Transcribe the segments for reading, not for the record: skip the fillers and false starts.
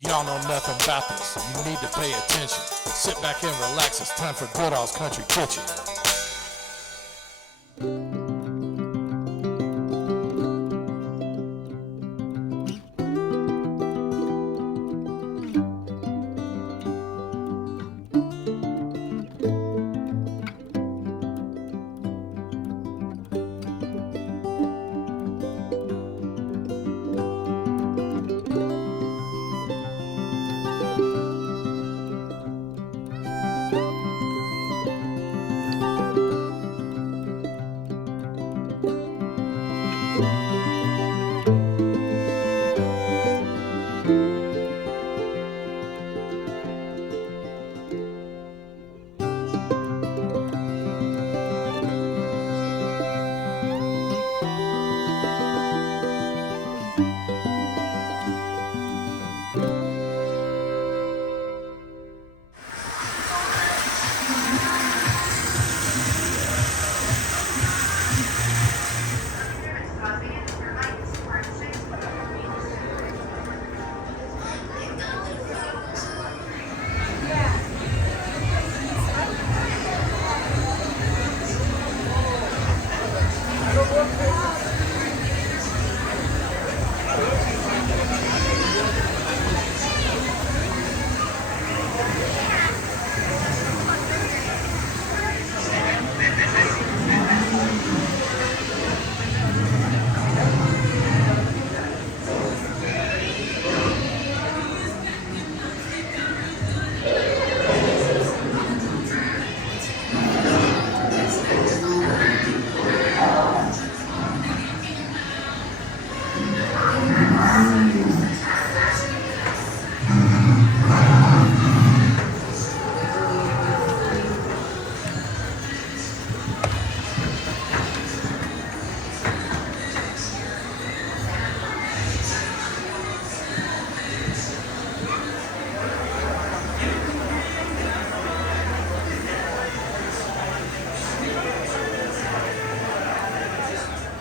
Y'all know nothing about this. You need to pay attention. Sit back and relax. It's time for Goodall's Country Kitchen.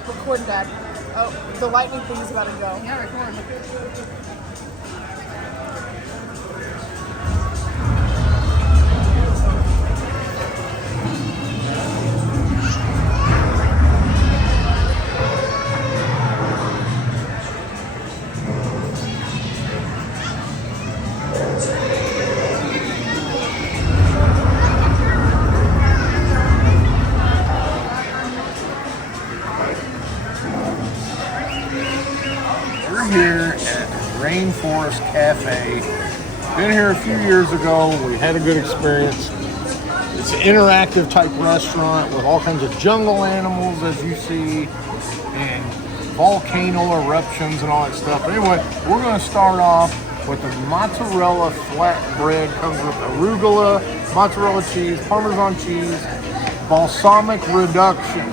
Record, Dad. Oh, the lightning thing's about to go. Yeah, record. We're here at Rainforest Cafe. Been here a few years ago. We had a good experience. It's an interactive type restaurant with all kinds of jungle animals, as you see, and volcano eruptions and all that stuff. But anyway, we're going to start off with the mozzarella flatbread. Comes with arugula, mozzarella cheese, Parmesan cheese, balsamic reduction.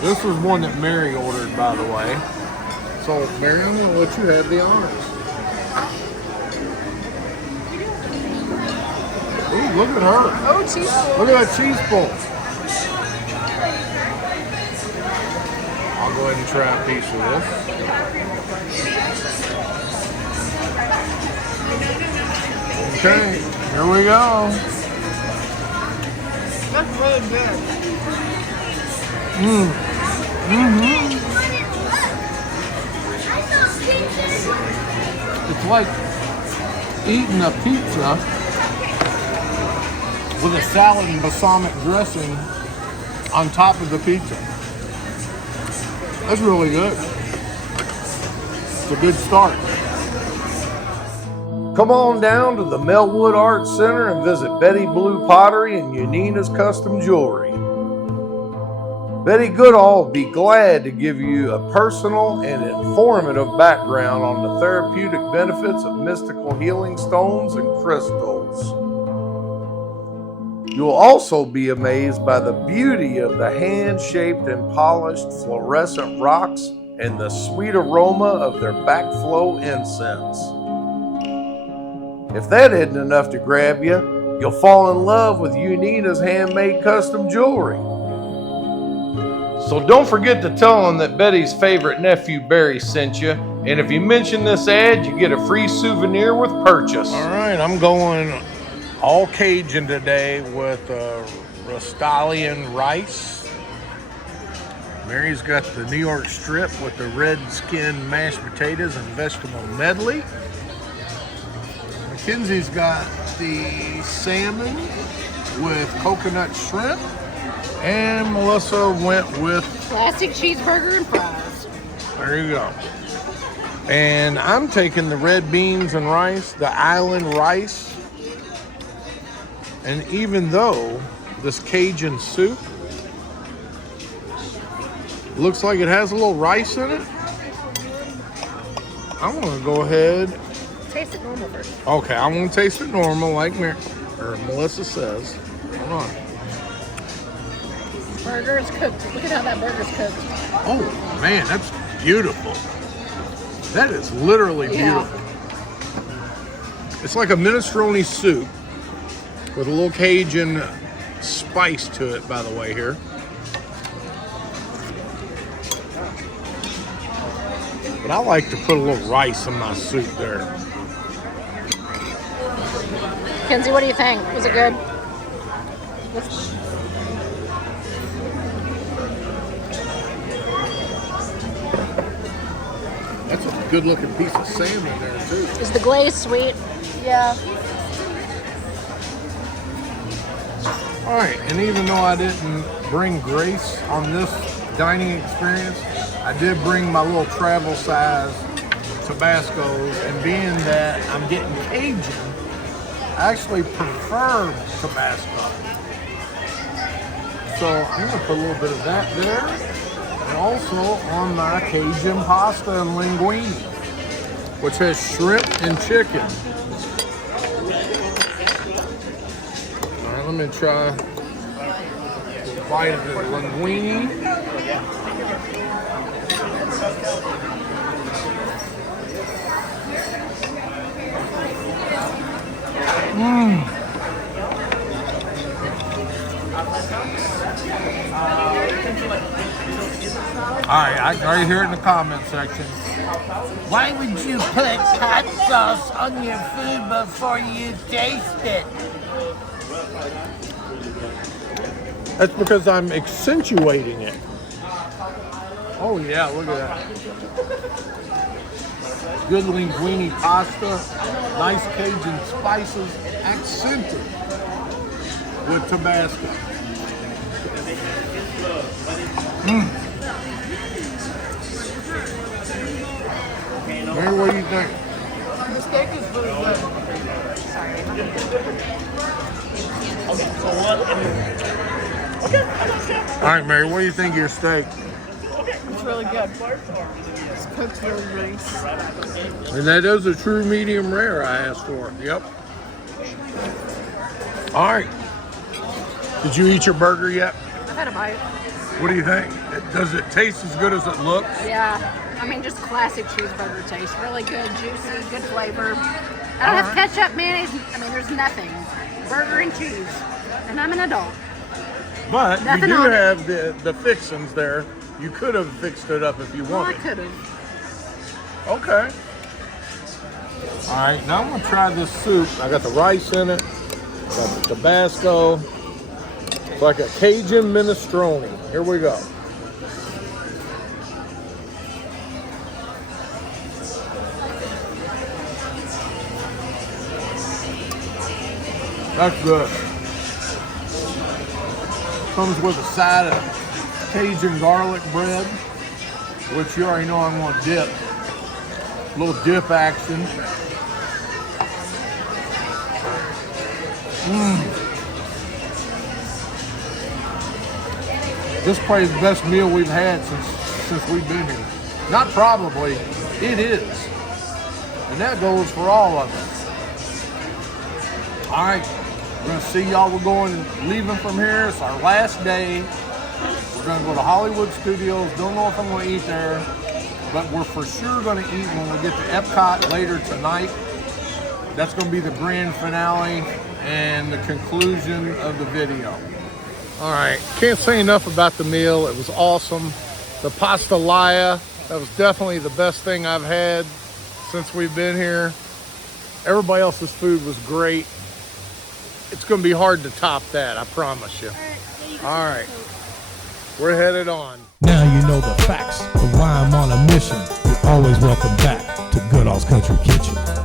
This was one that Mary ordered, by the way. So, Mary, I'm going to let you have the honors. Ooh, look at her. Oh, cheese bowl. Look at that cheese bowl. I'll go ahead and try a piece of this. Okay, here we go. That's really good. It's like eating a pizza with a salad and balsamic dressing on top of the pizza. That's really good. It's a good start. Come on down to the Melwood Art Center and visit Betty Blue Pottery and Unina's Custom Jewelry. Betty Goodall will be glad to give you a personal and informative background on the therapeutic benefits of mystical healing stones and crystals. You'll also be amazed by the beauty of the hand-shaped and polished fluorescent rocks and the sweet aroma of their backflow incense. If that isn't enough to grab you, you'll fall in love with Unina's handmade custom jewelry. So don't forget to tell them that Betty's favorite nephew Barry sent you, And if you mention this ad, you get a free souvenir with purchase. All right, I'm going all Cajun today with Rustalian rice. Mary's got the New York strip with the red skin mashed potatoes and vegetable medley. Mackenzie's got the salmon with coconut shrimp. And Melissa went with Classic cheeseburger and fries. there you go. And I'm taking the red beans and rice, the island rice. And even though this Cajun soup looks like it has a little rice in it, I'm gonna go ahead. Taste it normal first. Okay, I'm gonna taste it normal like Melissa says. Hold on. Burger's cooked. Look at how that burger's cooked. Oh man, that's beautiful. That is literally beautiful. It's like a minestrone soup with a little Cajun spice to it, by the way, here. But I like to put a little rice in my soup there. Kenzie, what do you think? Was it good? That's a good looking piece of salmon there, too. Is the glaze sweet? Yeah. All right, and even though I didn't bring Grace on this dining experience, I did bring my little travel size Tabascos, and being that I'm getting Cajun, I actually prefer Tabasco. So I'm gonna put a little bit of that there, and also on my Cajun pasta and linguine, which has shrimp and chicken. All right, let me try a bite of the linguine. All right, I already hear it in the comment section. Why would you put hot sauce on your food before you taste it? That's because I'm accentuating it. Oh yeah, look at that. Good linguine pasta, nice Cajun spices, accented with Tabasco. Mary, what do you think? The steak is really good. All right, Mary, what do you think of your steak? It's really good. It's cooked really nice. And that is a true medium rare I asked for. Yep. All right. Did you eat your burger yet? I've had a bite. What do you think? Does it taste as good as it looks? Yeah. I mean, just classic cheeseburger taste. Really good, juicy, good flavor. I don't have ketchup, mayonnaise. I mean, there's nothing. Burger and cheese. And I'm an adult. But Nothing you do on it. have the fixings there. You could have fixed it up if you Well, I wanted. could have. Okay. All right, now I'm gonna try this soup. I got the rice in it, got the Tabasco. It's like a Cajun minestrone. Here we go. That's good. Comes with a side of Cajun garlic bread, which you already know I'm gonna dip. A little dip action. This is probably the best meal we've had since we've been here. Not probably, it is. And that goes for all of us. All right, we're gonna see y'all. We're leaving from here. It's our last day. We're gonna go to Hollywood Studios. Don't know if I'm gonna eat there, but we're for sure gonna eat when we get to Epcot later tonight. That's gonna be the grand finale and the conclusion of the video. All right, can't say enough about the meal. It was awesome. The pasta laya That was definitely the best thing I've had since we've been here. Everybody else's food was great. It's going to be hard to top that, I promise you. All right, we're headed on. Now you know the facts of why I'm on a mission. You're always welcome back to Goodall's Country Kitchen.